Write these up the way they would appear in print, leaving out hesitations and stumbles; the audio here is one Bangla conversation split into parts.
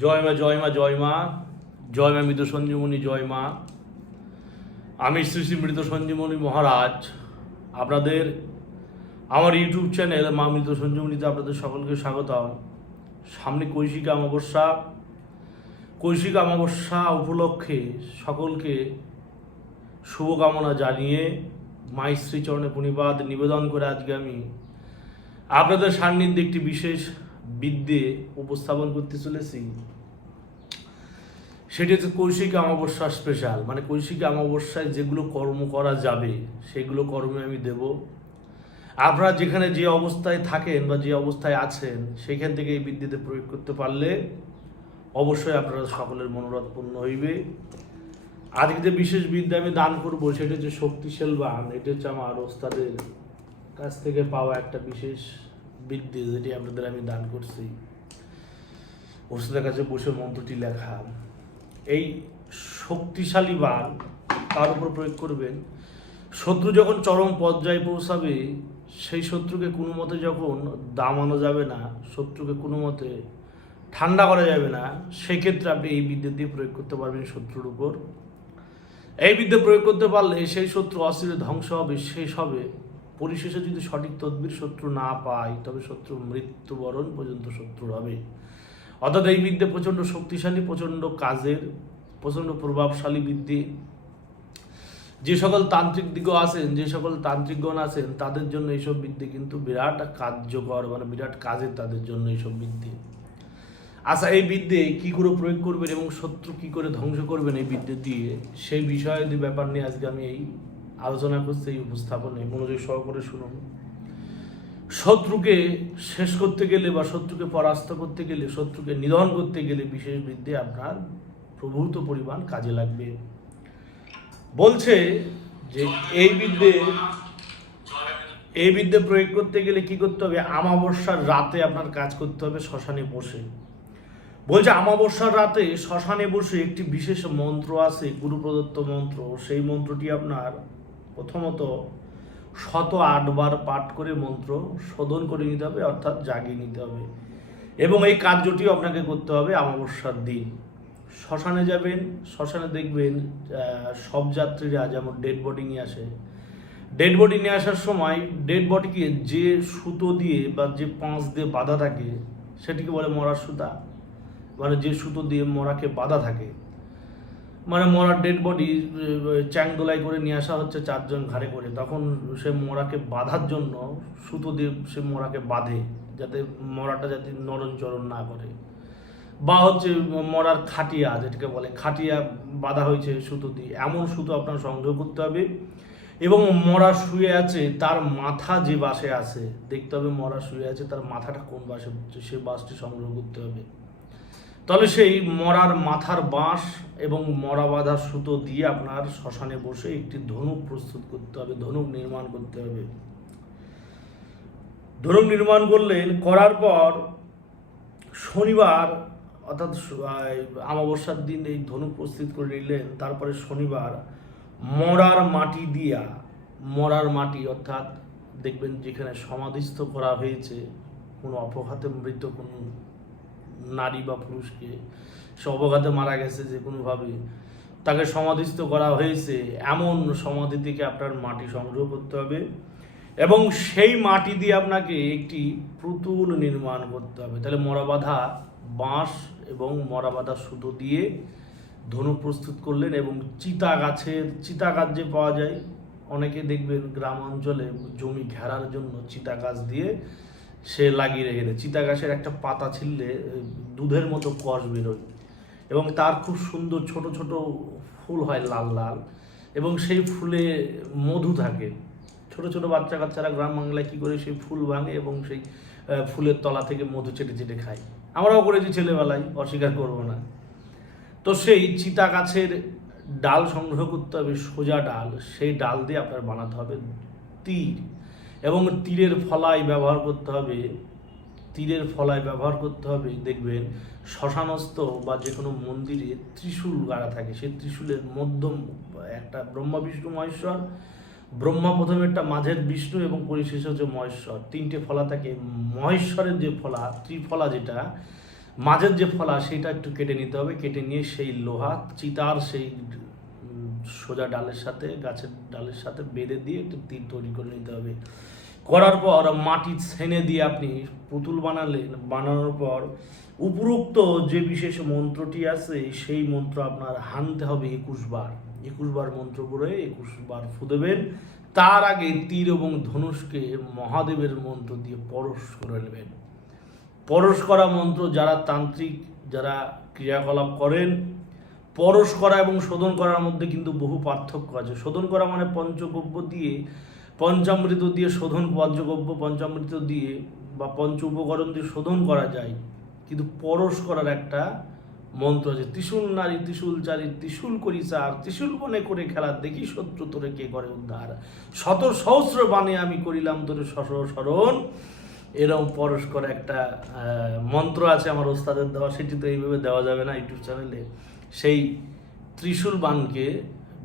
জয় মা জয় মা জয় মা জয় মা মৃত সঞ্জীবনী জয় মা। আমি শ্রী শ্রী মৃত সঞ্জীবনী মহারাজ আপনাদের আমার ইউটিউব চ্যানেল মা মৃত সঞ্জীবনীতে আপনাদের সকলকে স্বাগতম। সামনে কৈশিক অমাবস্যা উপলক্ষে সকলকে শুভকামনা জানিয়ে মায়ের শ্রীচরণে প্রণিপাত নিবেদন করে আজকে আমি আপনাদের সান্নিধ্যে একটি বিশেষ বিদ্যে উপস্থাপন করতে চলেছি। সেটি হচ্ছে কৈশিক অমাবস্যা স্পেশাল। মানে কৈশিক অমাবস্যায় যেগুলো কর্ম করা যাবে সেগুলো কর্মে আমি দেব। আপনারা যেখানে যে অবস্থায় থাকেন বা যে অবস্থায় আছেন সেখান থেকে এই বিদ্যেতে প্রয়োগ করতে পারলে অবশ্যই আপনারা সকলের মনোরথ পূর্ণ হইবে। আজকে যে বিশেষ বিদ্যা আমি দান করবো সেটা হচ্ছে শক্তিশাল বাণ। এটা হচ্ছে আমার ওস্তাদের কাছ থেকে পাওয়া একটা বিশেষ বিদ্যে, যেটি আপনাদের আমি দান করছি। ওস্তাদের কাছে বসে মন্ত্রটি লেখা। এই শক্তিশালী বাণ তার উপর প্রয়োগ করবেন। শত্রু যখন চরম পর্যায়ে পৌঁছাবে, সেই শত্রুকে কোনো মতে যখন দামানো যাবে না, শত্রুকে কোনো মতে ঠান্ডা করা যাবে না, সেক্ষেত্রে আপনি এই বিদ্যা দিয়ে প্রয়োগ করতে পারবেন শত্রুর উপর। এই বিদ্যা প্রয়োগ করতে পারলে সেই শত্রু অস্থিরে ধ্বংস হবে, শেষ হবে। পরিশেষে যদি সঠিক তদবির শত্রু না পায় তবে শত্রু মৃত্যুবরণ পর্যন্ত শত্রুর হবে। অর্থাৎ এই বিদ্যা প্রচণ্ড শক্তিশালী, প্রচণ্ড কাজের, প্রচণ্ড প্রভাবশালী বিদ্যে। যে সকল তান্ত্রিক দিগ আছেন, যে সকল তান্ত্রিকগণ আছেন, তাদের জন্য এইসব বিদ্যে কিন্তু বিরাট কার্যকর, মানে বিরাট কাজের তাদের জন্য এইসব বিদ্যে। আচ্ছা, এই বিদ্যে কী করে প্রয়োগ করবেন এবং শত্রু কী করে ধ্বংস করবেন এই বিদ্যে দিয়ে, সেই বিষয়ে ব্যাপার নিয়ে আজকে আমি এই আলোচনা করছি। এই উপস্থাপনে মনোযোগ সহকারে শুনুন। শত্রুকে শেষ করতে গেলে বা শত্রুকে পরাস্ত করতে গেলে, শত্রুকে নিধন করতে গেলে বিশেষ বিদ্যে আপনার প্রভূত পরিমাণ কাজে লাগবে। বলছে যে এই বিদ্যে প্রয়োগ করতে গেলে কি করতে হবে? অমাবস্যার রাতে আপনার কাজ করতে হবে শ্মশানে বসে। বলছে অমাবস্যার রাতে শ্মশানে বসে একটি বিশেষ মন্ত্র আছে, গুরু প্রদত্ত মন্ত্র। সেই মন্ত্রটি আপনার প্রথমত 108 বার পাঠ করে মন্ত্র শোধন করে নিতে হবে, অর্থাৎ জাগিয়ে নিতে হবে। এবং এই কার্যটি আপনাকে করতে হবে অমাবস্যার দিন। শ্মশানে যাবেন, শ্মশানে দেখবেন সব যাত্রীরা যেমন ডেড বডি নিয়ে আসে। ডেড বডি নিয়ে আসার সময় ডেড বডিকে যে সুতো দিয়ে বা যে পাঁচ দিয়ে বাঁধা থাকে সেটিকে বলে মরার সুতা। মানে যে সুতো দিয়ে মরাকে বাঁধা থাকে, মানে মরার ডেড বডি চ্যাংদোলাই করে নিয়ে আসা হচ্ছে 4 জন ঘাড়ে করে। তখন সে মরাকে বাঁধার জন্য সুতো দিয়ে সে মরাকে বাঁধে, যাতে মরাটা যাতে নরণচরণ না করে। বা হচ্ছে মরার খাটিয়া, যেটাকে বলে খাটিয়া বাঁধা হয়েছে সুতো দিয়ে, এমন সুতো আপনার সংগ্রহ করতে হবে। এবং মরা শুয়ে আছে তার মাথা যে বাসে আছে দেখতে হবে, মরা শুয়ে আছে তার মাথাটা কোন বাসে হচ্ছে, সে বাসটি সংগ্রহ করতে হবে। তাহলে সেই মরার মাথার বাঁশ এবং মরা বাঁধার সুতো দিয়ে আপনার শ্মশানে বসে একটি ধনুক প্রস্তুত করতে হবে, ধনুক নির্মাণ করতে হবে। ধনুক নির্মাণ করলেন, করার পর শনিবার অর্থাৎ অমাবস্যার দিন এই ধনুক প্রস্তুত করে নিলেন। তারপরে শনিবার মরার মাটি অর্থাৎ দেখবেন যেখানে সমাধিস্থ করা হয়েছে কোনো অপঘাতে মৃত কোনো নারী বা পুরুষকে, সে অপঘাতে মারা গেছে যে কোনোভাবে, তাকে সমাধিস্থ করা হয়েছে, এমন সমাধি থেকে আপনার মাটি সংগ্রহ করতে হবে। এবং সেই মাটি দিয়ে আপনাকে একটি পুতুল নির্মাণ করতে হবে। তাহলে মরা বাঁধা বাঁশ এবং মরা বাঁধা সুতো দিয়ে ধনুক প্রস্তুত করলেন। এবং চিতা গাছ যে পাওয়া যায়, অনেকে দেখবেন গ্রাম অঞ্চলে জমি ঘেরার জন্য চিতা গাছ দিয়ে সে লাগিয়ে রেখে দেয়। চিতা গাছের একটা পাতা ছিললে দুধের মতো কষ বেরোয় এবং তার খুব সুন্দর ছোট ছোট ফুল হয়, লাল লাল, এবং সেই ফুলে মধু থাকে। ছোট ছোট বাচ্চা কাচ্চারা গ্রাম বাংলায় কী করে সেই ফুল ভাঙে এবং সেই ফুলের তলা থেকে মধু চেটে চেটে খায়। আমরাও করেছি ছেলেবেলায়, অস্বীকার করবো না। তো সেই চিতা গাছের ডাল সংগ্রহ করতে হবে, সোজা ডাল। সেই ডাল দিয়ে আপনার বানাতে হবে তীর, এবং তীরের ফলায় ব্যবহার করতে হবে। দেখবেন শ্মশানস্থ বা যে কোনো মন্দিরে ত্রিশূল গাড়া থাকে, সেই ত্রিশূলের মধ্যম একটা ব্রহ্মা বিষ্ণু মহেশ্বর, ব্রহ্মা প্রথমে একটা, মাঝের বিষ্ণু এবং পরিশেষে হচ্ছে মহেশ্বর, 3টে ফলা থাকে। মহেশ্বরের যে ফলা, ত্রিফলা, যেটা মাঝের যে ফলা সেটা একটু কেটে নিতে হবে, কেটে নিয়ে সেই লোহা চিতার সেই সোজা ডালের সাথে, গাছের ডালের সাথে বেঁধে দিয়ে একটু তীর তৈরি করে নিতে হবে। করার পর মাটি ছেনে দিয়ে আপনি পুতুল বানানোর পর উপরোক্ত যে বিশেষ মন্ত্রটি আছে সেই মন্ত্র আপনার হানতে হবে 21 বার। 21 বার মন্ত্র করে 21 বার ফু দেবেন। তার আগে তীর এবং ধনুষকে মহাদেবের মন্ত্র দিয়ে পরশ করে নেবেন। পরশ করা মন্ত্র যারা তান্ত্রিক, যারা ক্রিয়াকলাপ করেন, পরশ করা এবং শোধন করার মধ্যে কিন্তু বহু পার্থক্য আছে। শোধন করা মানে পঞ্চগব্য দিয়ে, পঞ্চামৃত দিয়ে শোধন, পঞ্চগব্য পঞ্চামৃত দিয়ে বা পঞ্চ উপকরণ দিয়ে শোধন করা যায়, কিন্তু পরশ করার একটা মন্ত্র আছে। ত্রিশূল নারী ত্রিশূল চারি ত্রিশূল করি চার, ত্রিশূল বনে করে খেলা দেখি শত্রু তোরে কে করে উদ্ধার, শত সহস্র বানে আমি করিলাম তোরে স্মরণ। এরকম পরশ করা একটা মন্ত্র আছে আমার ওস্তাদের দেওয়া, সেটি তো এইভাবে দেওয়া যাবে না ইউটিউব চ্যানেলে। সেই ত্রিশূল বানকে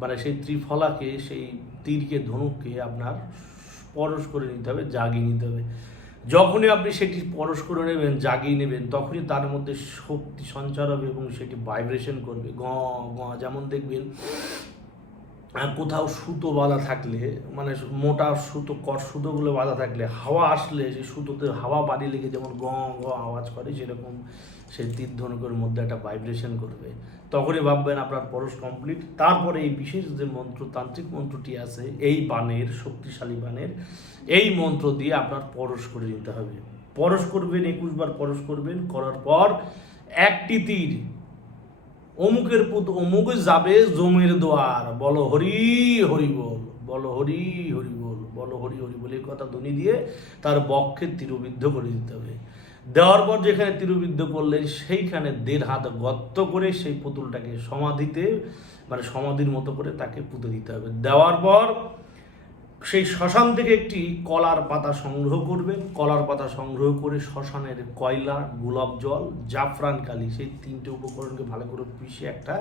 মানে সেই ত্রিফলাকে, সেই তীরকে, ধনুককে আপনার পরশ করে নিতে হবে, জাগিয়ে নিতে হবে। যখনই আপনি সেটি পরশ করে নেবেন, জাগিয়ে নেবেন, তখনই তার মধ্যে শক্তি সঞ্চার হবে এবং সেটি ভাইব্রেশন করবে গ গ। যেমন দেখবেন কোথাও সুতো বাঁধা থাকলে, মানে মোটা সুতো, সুতোগুলো বাঁধা থাকলে হাওয়া আসলে সেই সুতোতে হাওয়া বাড়ি লেগে যেমন গ গ আওয়াজ করে, সেরকম সেই তীর ধনুকের মধ্যে একটা ভাইব্রেশন করবে। তখনই ভাববেন আপনার পরশ কমপ্লিট। তারপরে এই বিশেষ যে মন্ত্র, তান্ত্রিক মন্ত্রটি আছে, এই বানের, শক্তিশালী বানের এই মন্ত্র দিয়ে আপনার পরশ করে নিতে হবে। পরশ করবেন, 21 বার পরশ করবেন। করার পর একটি তীর অমুকের পুত অমুক যাবে জমের দোয়ার, বলো হরি হরি বল, বলো হরি হরি বল, বলো হরি হরি বল, এই কথা ধ্বনি দিয়ে তার বক্ষে তীরবিদ্ধ করে দিতে হবে। দেওয়ার পর যেখানে তীরবিদ্ধ করলেন সেইখানে 1.5 হাত গর্ত করে সেই পুতুলটাকে সমাধিতে, মানে সমাধির মতো করে তাকে পুঁতে দিতে হবে। দেওয়ার পর সেই শ্মশান থেকে একটি কলার পাতা সংগ্রহ করবেন। কলার পাতা সংগ্রহ করে শ্মশানের কয়লা, গোলাপ জল, জাফরান কালি, সেই 3টে উপকরণকে ভালো করে পিষে একটা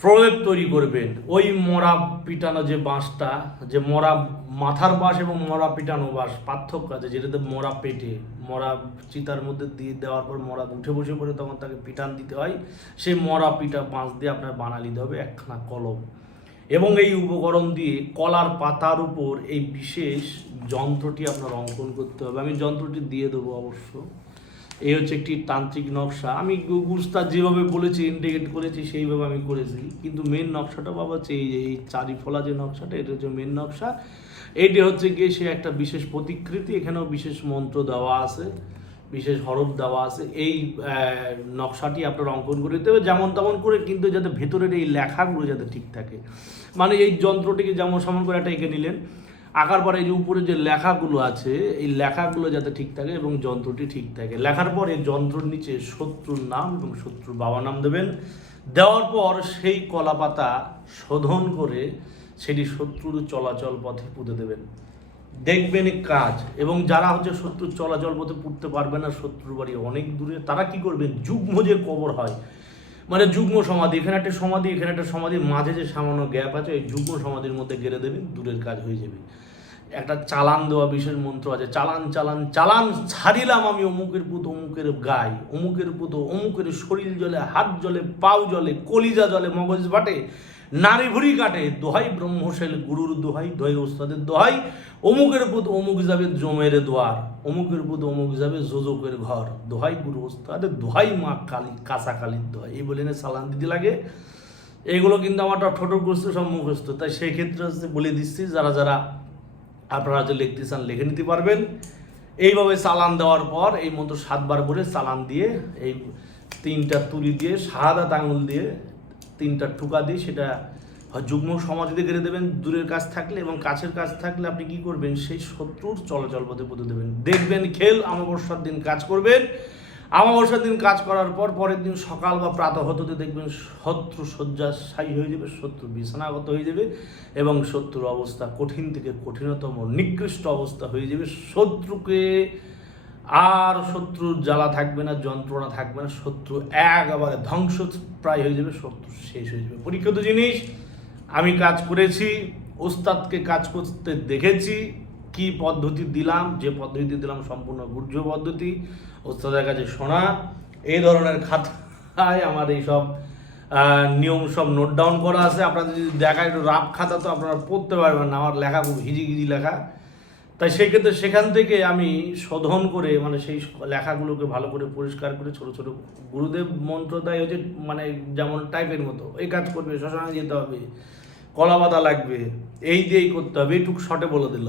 প্রলেপ তৈরি করবেন। ওই মরা পিটানো যে বাঁশটা, যে মরা মাথার বাঁশ এবং মরা পিটানো বাঁশ পার্থক্য আছে, যেটাতে মরা পেটে, মরা চিতার মধ্যে দিয়ে দেওয়ার পর মরা উঠে বসে পড়ে তখন তাকে পিটান দিতে হয়, সেই মরা পিটা বাঁশ দিয়ে আপনার বানালি দিতে হবে একখানা কলম। এবং এই উপকরণ দিয়ে কলার পাতার উপর এই বিশেষ যন্ত্রটি আপনার অঙ্কন করতে হবে। আমি যন্ত্রটি দিয়ে দেবো অবশ্য। এই হচ্ছে একটি তান্ত্রিক নকশা। আমি গুস্তাদ যেভাবে বলেছি, ইন্ডিকেট করেছি, সেইভাবে আমি করেছি, কিন্তু মেন নকশাটা বাবা হচ্ছে এই চারিফলা যে নকশাটা, এটা হচ্ছে মেন নকশা। এইটি হচ্ছে গিয়ে সে একটা বিশেষ প্রতিকৃতি, এখানেও বিশেষ মন্ত্র দেওয়া আছে, বিশেষ হরফ দেওয়া আছে। এই নকশাটি আপনার অঙ্কন করে দিতে হবে যেমন তেমন করে, কিন্তু যাতে ভেতরের এই লেখাগুলো যাতে ঠিক থাকে। মানে এই যন্ত্রটিকে যেমন সমান করে একটা এঁকে নিলেন, আঁকার পরে এই যে উপরে যে লেখাগুলো আছে, এই লেখাগুলো যাতে ঠিক থাকে এবং যন্ত্রটি ঠিক থাকে। লেখার পর এই যন্ত্রর নিচে শত্রুর নাম এবং শত্রুর বাবা নাম দেবেন। দেওয়ার পর সেই কলা পাতা শোধন করে সেটি শত্রুর চলাচল পথে পুঁতে দেবেন। দেখবেন কাজ। এবং যারা হচ্ছে শত্রুর চলাচল পথে পুঁততে পারবে না, শত্রুর বাড়ি অনেক দূরে, তারা কি করবেন, যুগ্ম যে কবর হয়, মানে যুগ্ম সমাধি, এখানে একটা সমাধি, এখানে একটা সমাধি, মাঝে যে সামান্য গ্যাপ আছে, এই যুগ্ম সমাধির মধ্যে গেড়ে দেবেন, দূরের কাজ হয়ে যাবে। একটা চালান দেওয়া বিশেষ মন্ত্র আছে, চালান চালান চালান ছাড়িলাম আমি অমুকের পুত অমুকের গায়ে, অমুকের পুত অমুকের শরীর জলে, হাত জলে, পাও জলে, কলিজা জলে, মগজ বাটে, নারী ভুড়ি কাটে, দোহাই ব্রহ্মশৈল গুরুর দোহাই, দোহাই ওস্তাদের দোহাই, অমুকের পুত অমুক যাবে জমের দোয়ার, অমুকের পুত অমুক যাবে যোজকের ঘর, দোহাই গুরু ওস্তাদের দোহাই, মা কালী কাঁচা কালীর দোহাই, এই বলে চালান দিতে লাগে। এগুলো কিন্তু আমার ঠোঁটগ্রস্ত সব মুখস্থ, তাই সেই ক্ষেত্রে বলে দিচ্ছি, যারা যারা আপনারা যে লিখতে চান লিখে নিতে পারবেন। এইভাবে চালান দেওয়ার পর এই মন্ত্র 7 বার করে চালান দিয়ে, এই 3টা তুলি দিয়ে, শাহাদাত আঙুল দিয়ে 3টা ঠুকা দিয়ে সেটা যুগ্ম সমাধিতে গেড়ে দেবেন দূরের কাজ থাকলে, এবং কাছের কাজ থাকলে আপনি কি করবেন, সেই শত্রুর চলাচল পথে পুঁতে দেবেন। দেখবেন খেল অমাবস্যার দিন কাজ করবেন। অমাবস্যার দিন কাজ করার পর পরের দিন সকাল বা প্রাতঃ হতে দেখবেন শত্রু শয্যাশায়ী হয়ে যাবে, শত্রু বিছানাগত হয়ে যাবে এবং শত্রুর অবস্থা কঠিন থেকে কঠিনতম নিকৃষ্ট অবস্থা হয়ে যাবে। শত্রুকে আর শত্রুর জ্বালা থাকবে না, যন্ত্রণা থাকবে না, শত্রু একেবারে ধ্বংস প্রায় হয়ে যাবে, শত্রু শেষ হয়ে যাবে। পরীক্ষিত জিনিস, আমি কাজ করেছি, ওস্তাদকে কাজ করতে দেখেছি। কি পদ্ধতি দিলাম, যে পদ্ধতি দিলাম সম্পূর্ণ গুহ্য পদ্ধতি, ওস্তাদের কাছে শোনা, এই ধরনের খাতায় আমার এই সব নিয়ম সব নোট ডাউন করা আছে। আপনাদের যদি দেখায় একটু রাফ খাতা তো আপনারা পড়তে পারবেন না, আমার লেখা খুব হিজিগিজি লেখা। তাই সেই ক্ষেত্রে সেখান থেকে আমি শোধন করে মানে সেই লেখাগুলোকে ভালো করে পরিষ্কার করে ছোট ছোট গুরুদেব মন্ত্র দেয় হচ্ছে মানে যেমন টাইপের মতো, এই কাজ করবে, শ্মশানে যেতে হবে, কলা পাতা লাগবে, এই দিয়েই করতে হবে, এইটুকু শর্টে বলে দিল।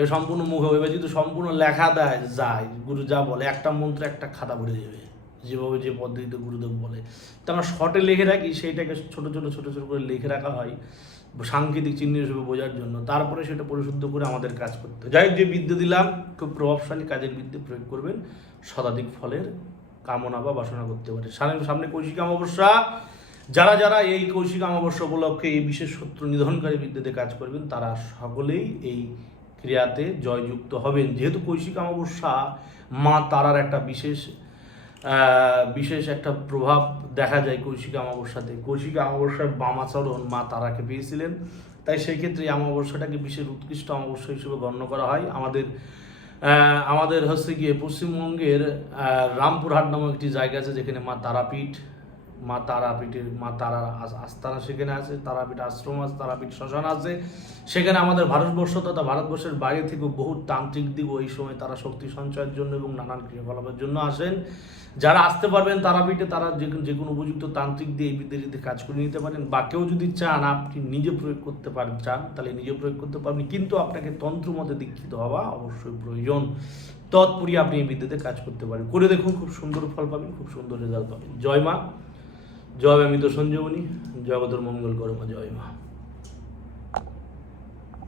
এ সম্পূর্ণ মুখে এবার যদি সম্পূর্ণ লেখা দেয় যায়, গুরু যা বলে একটা মন্ত্রে একটা খাতা ভরে যাবে, যেভাবে যে পদ্ধতিতে গুরুদেব বলে। তো আমরা শর্টে লিখে রাখি, সেইটাকে ছোট ছোট ছোট ছোট করে লিখে রাখা হয় সাংকেতিক চিহ্ন হিসেবে বোঝার জন্য, তারপরে সেটা পরিশুদ্ধ করে আমাদের কাজ করতে। যাই হোক, যে বিদ্যে দিলাম খুব প্রভাবশালী কাজের বিদ্যে প্রয়োগ করবেন, শতাধিক ফলের কামনা বা বাসনা করতে পারে। সামনে কৌশিক অমাবস্যা, যারা যারা এই কৌশিক অমাবস্যা উপলক্ষে এই বিশেষ শত্রু নিধনকারী বিদ্যেতে কাজ করবেন তারা সকলেই এই ক্রিয়াতে জয়যুক্ত হবেন। যেহেতু কৌশিক অমাবস্যা মা তারার একটা বিশেষ একটা প্রভাব দেখা যায় কৌশিক অমাবস্যাতে। কৌশিক অমাবস্যার বামাচরণ মা তারাকে পেয়েছিলেন, তাই সেই ক্ষেত্রে এই অমাবস্যাটাকে বিশেষ উৎকৃষ্ট অমাবস্যা হিসেবে গণ্য করা হয়। আমাদের হচ্ছে গিয়ে পশ্চিমবঙ্গের রামপুরহাট নামক একটি জায়গা আছে যেখানে মা তারার আস্থানা সেখানে আছে, তারাপীঠ আশ্রম আছে, তারাপীঠ শ্মশান আছে। সেখানে আমাদের ভারতবর্ষ তথা ভারতবর্ষের বাইরে থেকে বহু তান্ত্রিক দিগও এই সময় তারা শক্তি সঞ্চয়ের জন্য এবং নানান ক্রিয়াকলাপের জন্য আসেন। যারা আসতে পারবেন তারাপীঠে, তারা যে কোনো উপযুক্ত তান্ত্রিক দিয়ে এই বিদ্যা যদি কাজ করে নিতে পারেন, বা কেউ যদি চান আপনি নিজে প্রয়োগ করতে চান তাহলে নিজে প্রয়োগ করতে পারবেন, কিন্তু আপনাকে তন্ত্র মতে দীক্ষিত হওয়া অবশ্যই প্রয়োজন। তৎপরই আপনি এই বিদ্যাতে কাজ করতে পারেন। করে দেখুন, খুব সুন্দর ফল পাবেন, খুব সুন্দর রেজাল্ট পাবেন। জয় মা, জয় মৃত সঞ্জীবনী, জগতের মঙ্গল করো মা, জয় মা।